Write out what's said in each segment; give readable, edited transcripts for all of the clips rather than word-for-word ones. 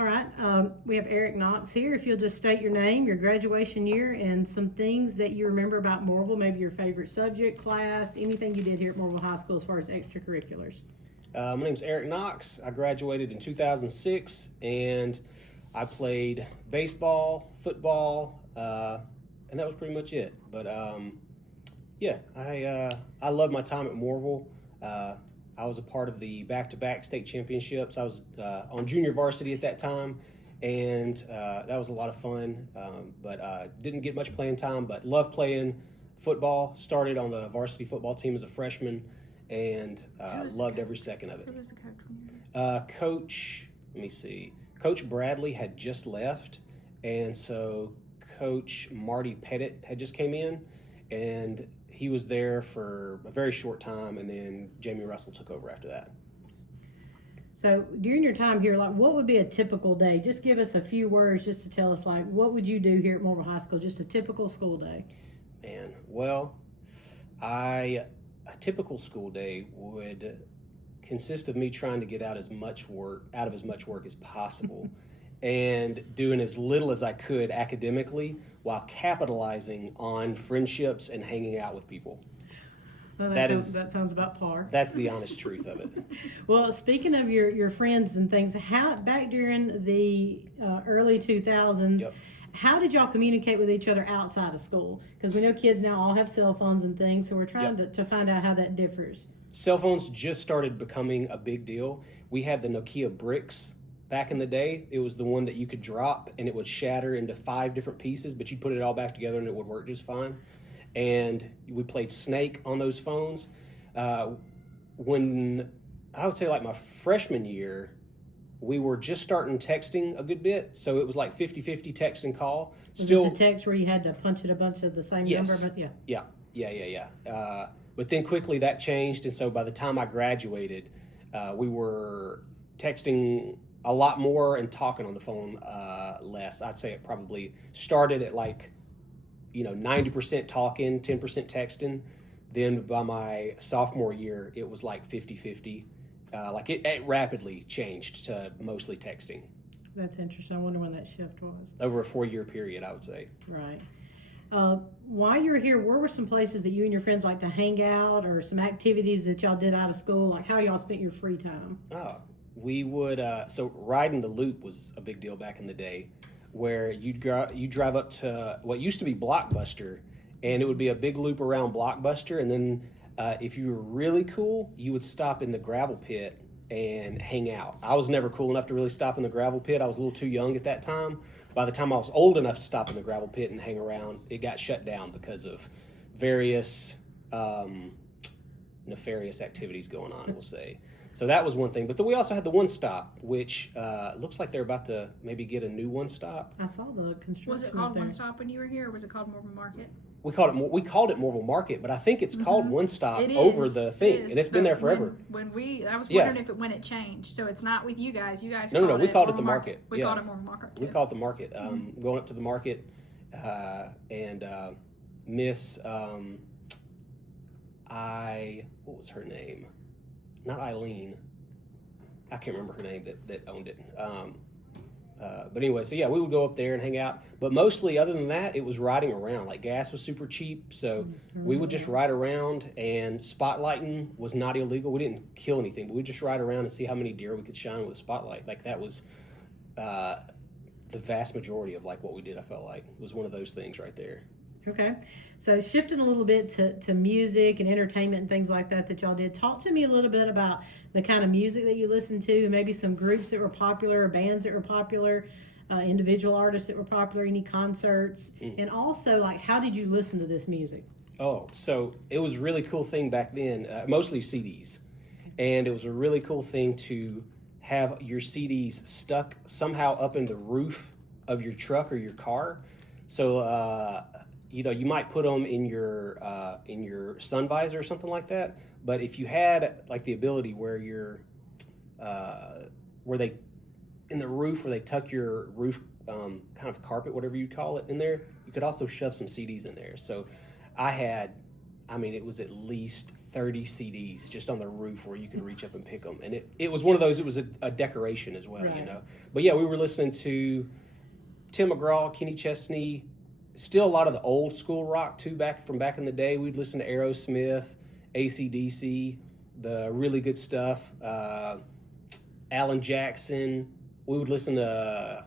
All right. We have Eric Knox here. If you'll just state your name, your graduation year, and some things that you remember about Mooreville, maybe your favorite subject, class, anything you did here at Mooreville High School as far as extracurriculars. My name's Eric Knox. I graduated in 2006, and I played baseball, football, and that was pretty much it. But I love my time at Mooreville. I was a part of the back-to-back state championships. I was on junior varsity at that time, and that was a lot of fun. But didn't get much playing time, but loved playing football. Started on the varsity football team as a freshman, and loved every second of it. Who was the coach? Coach, let me see. Coach Bradley had just left, and so Coach Marty Pettit had just came in, and he was there for a very short time, and then Jamie Russell took over after that. So during your time here, like, what would be a typical day? Just give us a few words just to tell us, like, what would you do here at Mooreville High School? Just a typical school day. Man, well, a typical school day would consist of me trying to get out of as much work as possible and doing as little as I could academically while capitalizing on friendships and hanging out with people. Well, that sounds about par. That's the honest truth of it. Well, speaking of your friends and things, how back during the early 2000s, Yep. How did y'all communicate with each other outside of school? Because we know kids now all have cell phones and things, so we're trying to find out how that differs. Cell phones just started becoming a big deal. We had the Nokia bricks back in the day. It was the one that you could drop and it would shatter into 5 different pieces, but you'd put it all back together and it would work just fine. And we played Snake on those phones. When I would say like my freshman year, we were just starting texting a good bit, so it was like 50-50 text and call. Was it the text where you had to punch in a bunch of the same number? But Yeah. But then quickly that changed, and so by the time I graduated, we were texting a lot more and talking on the phone less. I'd say it probably started at 90% talking, 10% texting. Then by my sophomore year, it was like 50-50. It rapidly changed to mostly texting. That's interesting. I wonder when that shift was. Over a 4-year period, I would say. Right. While you were here, where were some places that you and your friends like to hang out, or some activities that y'all did out of school? Like, how y'all spent your free time? We would, so riding the loop was a big deal back in the day, where you drive up to what used to be Blockbuster, and it would be a big loop around Blockbuster, and then if you were really cool, you would stop in the gravel pit and hang out. I was never cool enough to really stop in the gravel pit. I was a little too young at that time. By the time I was old enough to stop in the gravel pit and hang around, it got shut down because of various nefarious activities going on, we'll say. So that was one thing. But then we also had the One Stop, which looks like they're about to maybe get a new One Stop. I saw the construction. Was it called One Stop when you were here, or was it called Mooreville Market? We called it Mooreville Market, but I think it's called One Stop over the thing, and it's been there forever. I was wondering when it changed. So it's not with you guys. You guys No. We called it the Market. We called it Mooreville Market too. We called it the Market. Going up to the Market, and Miss what was her name? Not Eileen. I can't remember her name that owned it. But anyway, so yeah, we would go up there and hang out. But mostly, other than that, it was riding around. Like, gas was super cheap, so we would just ride around, and spotlighting was not illegal. We didn't kill anything, but we'd just ride around and see how many deer we could shine with a spotlight. Like, that was the vast majority of like what we did. I felt like it was one of those things right there. Okay. So shifting a little bit to music and entertainment and things like that y'all did. Talk to me a little bit about the kind of music that you listened to, maybe some groups that were popular or bands that were popular, individual artists that were popular, any concerts, and also, like, how did you listen to this music? Oh, so it was a really cool thing back then, mostly CDs. And it was a really cool thing to have your CDs stuck somehow up in the roof of your truck or your car. So, you might put them in your sun visor or something like that. But if you had like the ability where they in the roof, where they tuck your roof kind of carpet, whatever you call it, in there, you could also shove some CDs in there. So it was at least 30 CDs just on the roof where you could reach up and pick them. And it was one of those, it was a decoration as well, you know. But yeah, we were listening to Tim McGraw, Kenny Chesney, still a lot of the old school rock too, back in the day. We'd listen to Aerosmith, AC/DC, the really good stuff, Alan Jackson. We would listen to,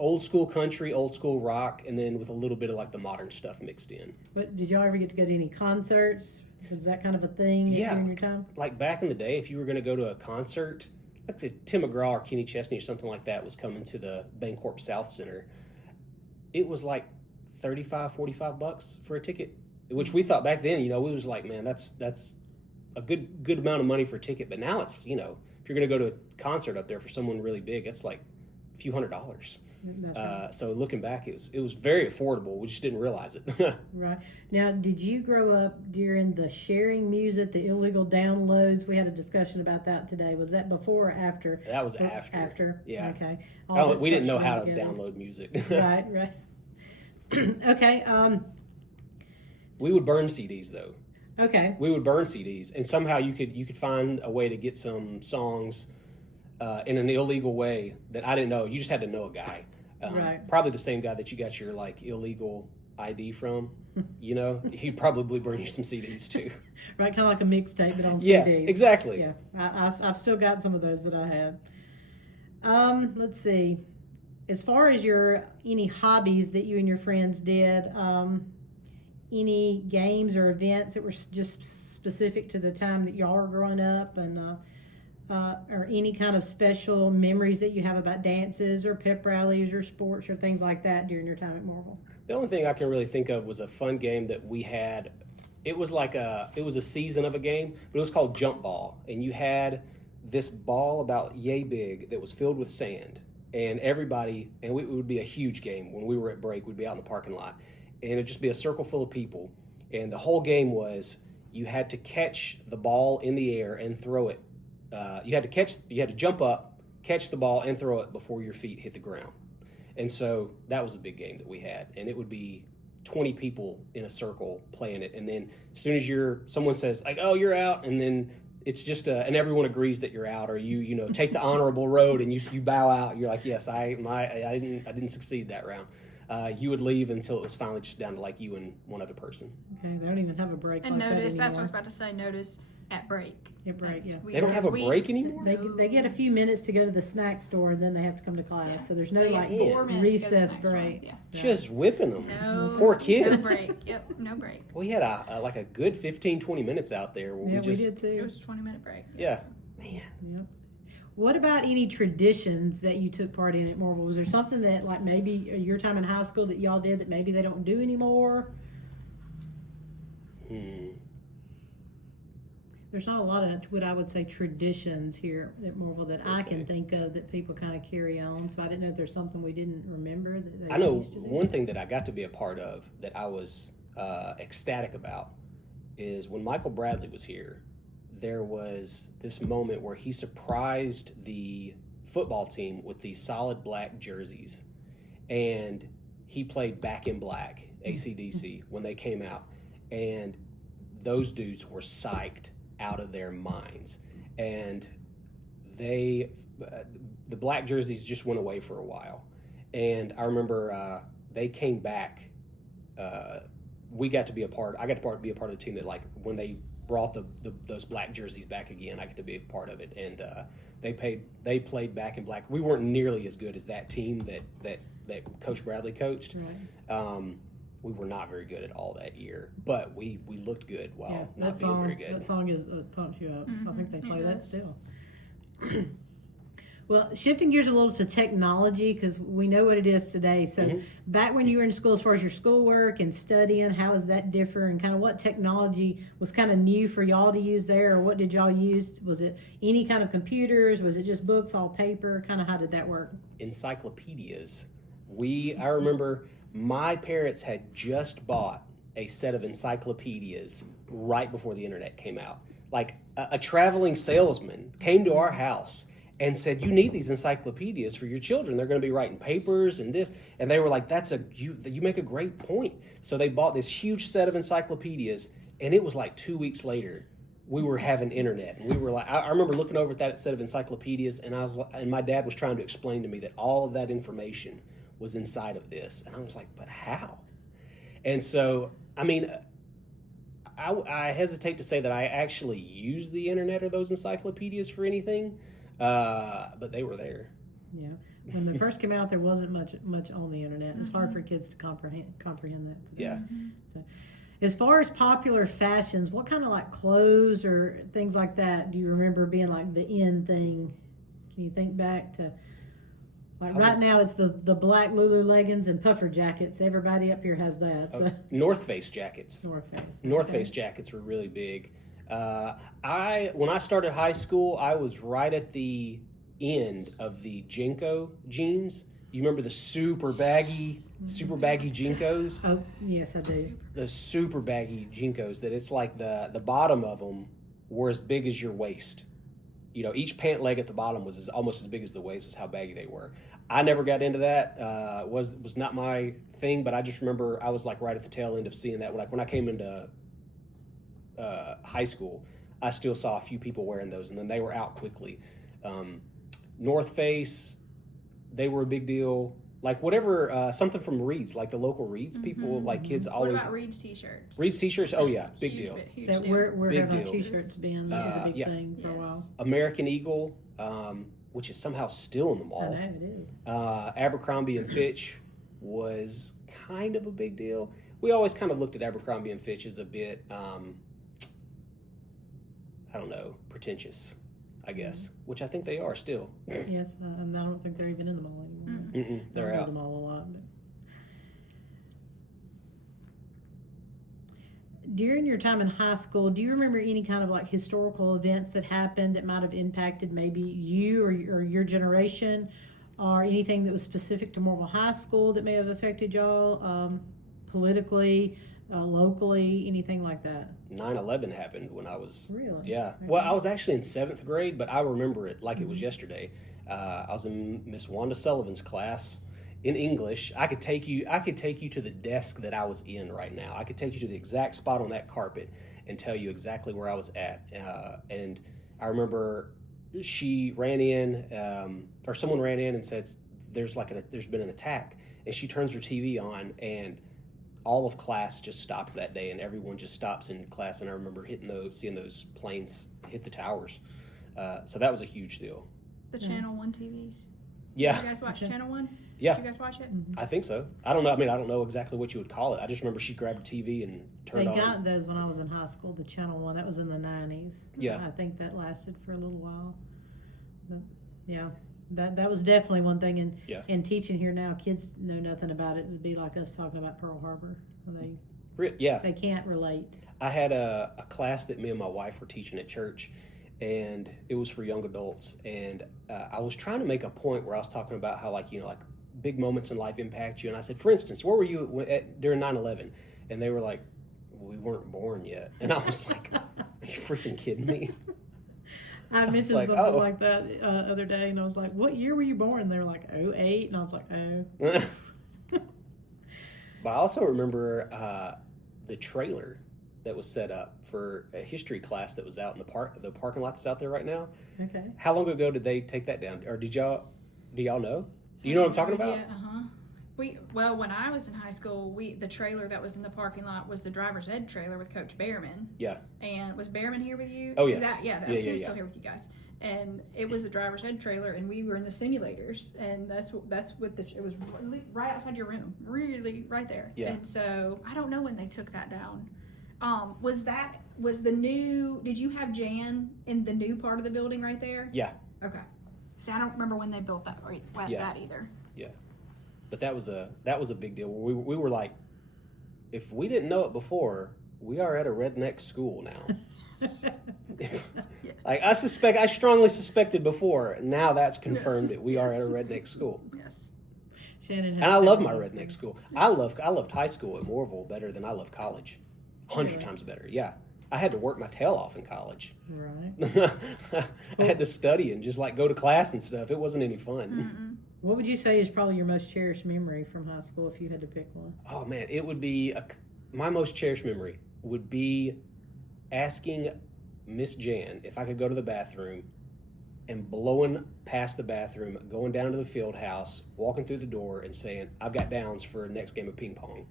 old school country, old school rock, and then with a little bit of like the modern stuff mixed in. But did y'all ever get to go to any concerts? Was that kind of a thing during your time? Like back in the day, if you were going to go to a concert, like say Tim McGraw or Kenny Chesney or something like that was coming to the Bancorp South Center, it was like $35-$45 for a ticket, which we thought back then, you know, we was like, man, that's a good amount of money for a ticket. But now it's, you know, if you're going to go to a concert up there for someone really big, it's like a few $100s. Right. So looking back, it was very affordable. We just didn't realize it. Right. Now, did you grow up during the sharing music, the illegal downloads? We had a discussion about that today. Was that before or after? That was after. After. Yeah. Okay. We didn't know how to download music. Right. Okay. We would burn CDs though. Okay. We would burn CDs, and somehow you could find a way to get some songs in an illegal way that I didn't know. You just had to know a guy. Right. Probably the same guy that you got your like illegal ID from. You know, he'd probably burn you some CDs too. Right, kind of like a mixtape, but on yeah, CDs. Exactly. Yeah, I've still got some of those that I had. Let's see. As far as any hobbies that you and your friends did, any games or events that were just specific to the time that y'all were growing up, and or any kind of special memories that you have about dances or pep rallies or sports or things like that during your time at Mooreville? The only thing I can really think of was a fun game that we had. It was a season of a game, but it was called jump ball, and you had this ball about yay big that was filled with sand, and everybody, and it would be a huge game. When we were at break, we'd be out in the parking lot, and it'd just be a circle full of people, and the whole game was you had to catch the ball in the air and throw it. You had to jump up, catch the ball, and throw it before your feet hit the ground. And so that was a big game that we had, and it would be 20 people in a circle playing it. And then as soon as someone says like, "Oh, you're out," and then it's just and everyone agrees that you're out, or you take the honorable road and you bow out. You're like, "Yes, I didn't succeed that round." You would leave until it was finally just down to like you and one other person. Okay, they don't even have a break. And like notice, that that's what I was about to say. Notice at break. At break, yeah. They don't have a break anymore? They get a few minutes to go to the snack store, and then they have to come to class. Yeah. So there's no They like get 4 minutes to go to the recess snack store. break. Yeah. Just whipping them. No, Those poor kids. No break. Yep, no break. We had a good 15-20 minutes out there where we did too. It was a 20-minute break. Yeah. Man. Yep. What about any traditions that you took part in at Mooreville? Was there something that like maybe your time in high school that y'all did that maybe they don't do anymore? There's not a lot of what I would say traditions here at Mooreville that I can think of that people kind of carry on. So I didn't know if there's something we didn't remember that they I know used to do. one thing that I got to be a part of that I was ecstatic about is when Michael Bradley was here, there was this moment where he surprised the football team with these solid black jerseys, and he played Back in Black, AC/DC, when they came out, and those dudes were psyched out of their minds, and the black jerseys just went away for a while, and I remember they came back. I got to be a part of the team that, like, when they brought those black jerseys back again, I got to be a part of it, and they played Back in Black. We weren't nearly as good as that team that Coach Bradley coached. Right. We were not very good at all that year, but we looked good while not being very good. That song pumps you up. Mm-hmm. I think they play that still. Well, shifting gears a little to technology, because we know what it is today. So back when you were in school, as far as your schoolwork and studying, how does that differ, and kind of what technology was kind of new for y'all to use there, or what did y'all use? Was it any kind of computers? Was it just books, all paper? Kind of how did that work? Encyclopedias. I remember my parents had just bought a set of encyclopedias right before the internet came out. Like a traveling salesman came to our house and said, you need these encyclopedias for your children. They're going to be writing papers and this. And they were like, you make a great point. So they bought this huge set of encyclopedias, and it was like 2 weeks later, we were having internet. And we were like, I remember looking over at that set of encyclopedias, and my dad was trying to explain to me that all of that information was inside of this. And I was like, but how? And so, I mean, I hesitate to say that I actually used the internet or those encyclopedias for anything, but they were there. Yeah. When they first came out, there wasn't much on the internet. It's hard for kids to comprehend that today. Yeah. So, as far as popular fashions, what kind of like clothes or things like that do you remember being like the in thing? Can you think back to like right now it's the black Lulu leggings and puffer jackets. Everybody up here has that. So. North Face jackets. North Face jackets were really big. When I started high school, I was right at the end of the Jinko jeans. You remember the super baggy Jinkos? Oh, yes, I do. The super baggy Jinkos that it's like the bottom of them were as big as your waist. You know, each pant leg at the bottom was almost as big as the waist, is how baggy they were. I never got into that. Was not my thing, but I just remember I was like right at the tail end of seeing that. Like when I came into high school, I still saw a few people wearing those, and then they were out quickly. North Face, they were a big deal. Like whatever, something from Reed's, like the local Reed's people, like kids always. What about Reed's t-shirts? Reed's t-shirts, oh yeah, big deal. Huge That deal. where Big have our deal. t-shirts been? That was a big yeah. thing for a while. American Eagle, which is somehow still in the I mall. know it is. Abercrombie and Fitch was kind of a big deal. We always kind of looked at Abercrombie and Fitch as a bit, I don't know, pretentious, I guess, which I think they are still. Yes, and I don't think they're even in the mall anymore. They're I know out. the mall a lot. But. During your time in high school, do you remember any kind of like historical events that happened that might have impacted maybe you or your generation, or anything that was specific to Mooreville High School that may have affected y'all politically, locally, anything like that? 9/11 happened when I was Really? Yeah. Okay. Well, I was actually in 7th grade, but I remember it like it was yesterday. I was in Miss Wanda Sullivan's class in English. I could take you to the desk that I was in right now. I could take you to the exact spot on that carpet and tell you exactly where I was at. And I remember she ran in, or someone ran in and said, there's been an attack. And she turns her TV on, and all of class just stopped that day, and everyone just stops in class. And I remember seeing those planes hit the towers. So that was a huge deal. The Channel 1 TVs. Yeah. Did you guys watch Channel 1? Yeah. Did you guys watch it? I think so. I don't know. I mean, I don't know exactly what you would call it. I just remember she grabbed a TV and turned They on. got those when I was in high school, the Channel 1. That was in the 90s. Yeah. I think that lasted for a little while. But, yeah, that was definitely one thing. And Yeah. in teaching here now, kids know nothing about it. It would be like us talking about Pearl Harbor. Yeah. They can't relate. I had a class that me and my wife were teaching at church, and it was for young adults. And I was trying to make a point where I was talking about how, like, you know, like big moments in life impact you. And I said, for instance, where were you during 9/11? And they were like, we weren't born yet. And I was like, are you freaking kidding me? I mentioned like, something oh. like that other day, and I was like, what year were you born? And they were like, 08. And I was like, oh. But I also remember the trailer that was set up for a history class that was out in the parking lot that's out there right now. Okay. How long ago did they take that down? Or do y'all know? Do you know what I'm talking about? Yeah, Well, when I was in high school, the trailer that was in the parking lot was the driver's ed trailer with Coach Behrman. Yeah. And was Behrman here with you? Oh, yeah. He was still here with you guys. And it was a driver's ed trailer, and we were in the simulators, and that's what it was really right outside your room, really right there. Yeah. And so I don't know when they took that down. Did you have Jan in the new part of the building right there? Yeah. Okay. See, I don't remember when they built that that either. Yeah. But that was a big deal. We were like, if we didn't know it before, we are at a redneck school now. Like I strongly suspected before. Now that's confirmed that we are at a redneck school. Yes. Shannon. And I love my redneck school. I loved high school at Mooreville better than I love college. 100 Really? times better. Yeah. I had to work my tail off in college. Right. I had to study and just like go to class and stuff. It wasn't any fun. Mm-mm. What would you say is probably your most cherished memory from high school if you had to pick one? Oh man, it would be my most cherished memory would be asking Miss Jan if I could go to the bathroom and blowing past the bathroom, going down to the field house, walking through the door and saying, I've got downs for a next game of ping pong.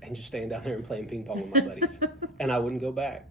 And just staying down there and playing ping pong with my buddies. And I wouldn't go back.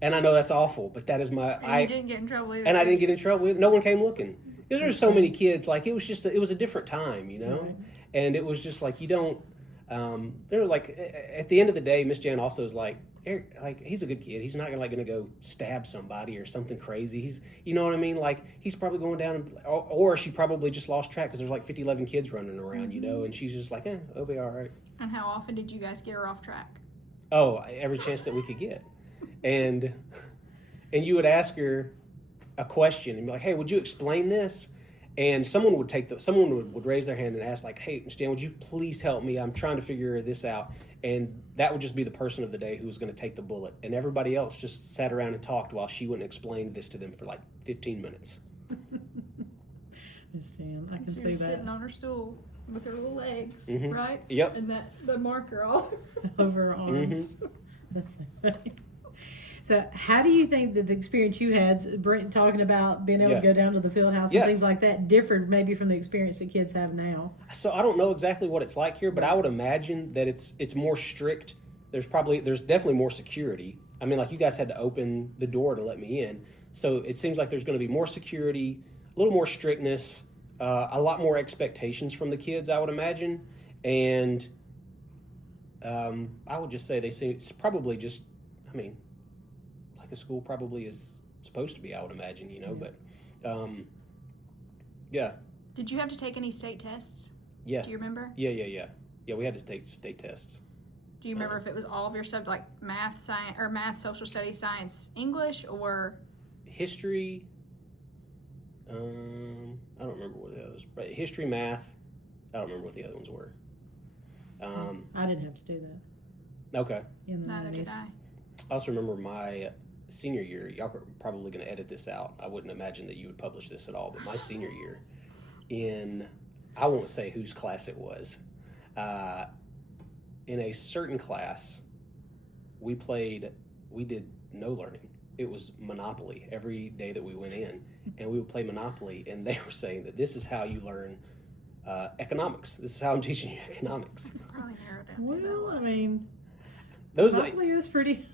And I know that's awful, but that is my... And you didn't get in trouble either. And I didn't get in trouble. No one came looking. Because there's so many kids. Like, it was just... it was a different time, you know? Right. And it was just like, you don't... they were like... At the end of the day, Miss Jan also is like, Eric, like, he's a good kid. He's not gonna go stab somebody or something crazy. He's... You know what I mean? Like, he's probably going down... And, or she probably just lost track because there's like 11 kids running around, you know? And she's just like, it'll be all right. And how often did you guys get her off track? Oh, every chance that we could get. And you would ask her a question and be like, hey, would you explain this? And someone would raise their hand and ask like, hey, Stan, would you please help me? I'm trying to figure this out. And that would just be the person of the day who was going to take the bullet. And everybody else just sat around and talked while she wouldn't explain this to them for like 15 minutes. Stan, I can She see was that. sitting on her stool with her little legs, Mhm. right? Yep. And the marker all. Over her arms. That's so funny. So, how do you think that the experience you had, Brent, talking about being able to go down to the field house and things like that, differed maybe from the experience that kids have now? So I don't know exactly what it's like here, but I would imagine that it's more strict. There's definitely more security. I mean, like you guys had to open the door to let me in, so it seems like there's going to be more security, a little more strictness, a lot more expectations from the kids, I would imagine, and I would just say it's probably just, I mean, like a school probably is supposed to be, I would imagine, you know, but yeah. Did you have to take any state tests? Yeah. Do you remember? Yeah, we had to take state tests. Do you remember if it was all of your subjects, like math, science, or math, social studies, science, English, or History? I don't remember what the others. But history, math. I don't remember what the other ones were. I didn't have to do that. Okay. In the neither 90s. did I? I also remember my senior year. Y'all are probably going to edit this out. I wouldn't imagine that you would publish this at all. But my senior year, I won't say whose class it was. In a certain class, we did no learning. It was Monopoly every day that we went in, and we would play Monopoly, and they were saying that this is how you learn economics. This is how I'm teaching you economics. Probably narrowed down. who that Well, I was. mean, Those, Monopoly is pretty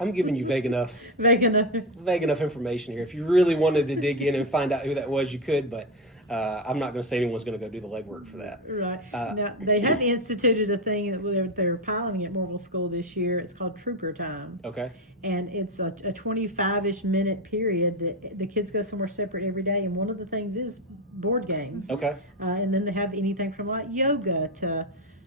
I'm giving you vague enough vague enough. information here. If you really wanted to dig in and find out who that was, you could, but I'm not going to say anyone's going to go do the legwork for that. Right. Now, they have instituted a thing that they're piloting at Mooreville School this year. It's called Trooper Time. Okay. And it's a 25-ish minute period that the kids go somewhere separate every day. And one of the things is board games. Okay. And then they have anything from like yoga to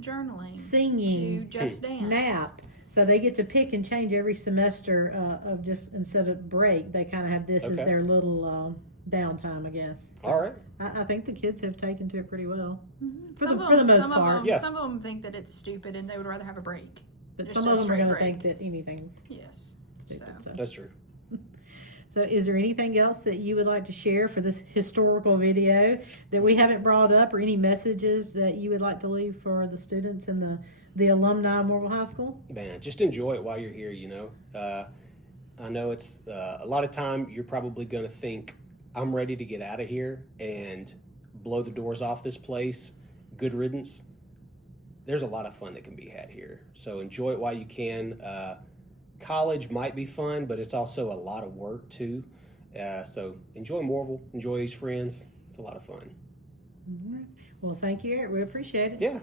Journaling, singing, to Just Dance, nap. So they get to pick and change every semester of just instead of break, they kind of have this as Okay. their little downtime, I guess. So All right. I think the kids have taken to it pretty well. Mhm. For the Some most of part. them, Yeah. some of them think that it's stupid and they would rather have a break. But It's some of just them are straight going to break. think that anything's Yes. stupid. So. That's true. So is there anything else that you would like to share for this historical video that we haven't brought up, or any messages that you would like to leave for the students and the alumni of Mooreville High School? Man, just enjoy it while you're here, you know. I know it's a lot of time you're probably going to think, I'm ready to get out of here and blow the doors off this place. Good riddance. There's a lot of fun that can be had here. So enjoy it while you can. College might be fun, but it's also a lot of work too. So enjoy Mooreville, enjoy these friends. It's a lot of fun. All right. Well, thank you, Eric. We appreciate it. Yeah.